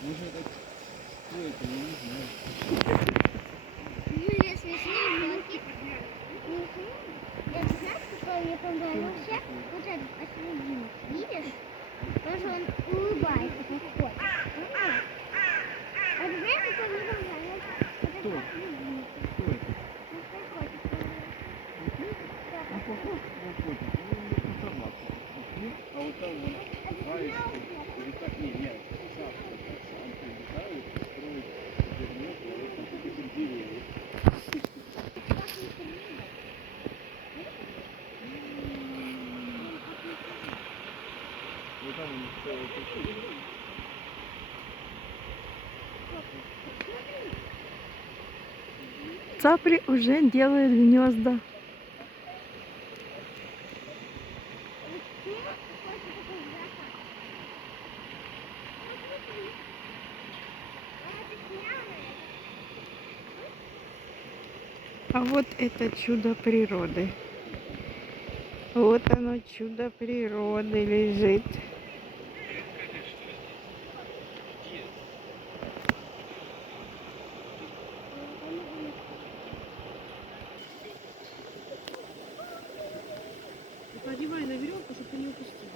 Может это кто это, я не знаю. Ну, если снежинки. Я знаешь, какой мне понравился? Вот этот посередине. Видишь? Тоже он улыбается, как хочет. Поняла? А ты знаешь, какой мне понравился? Вот Кто? этот посередине. Кто это? Ну, как хочет понравился. Да, Он похож на котик, но он на собаку. А вот там вот аисты, летают, не, самки летают, строят гнезда, и вот тут этих деревьев. Вот там у них целая культура. Цапли уже делают гнезда. А вот это чудо природы. Вот оно, чудо природы, лежит. Одевай на веревку, чтобы ты не упустил.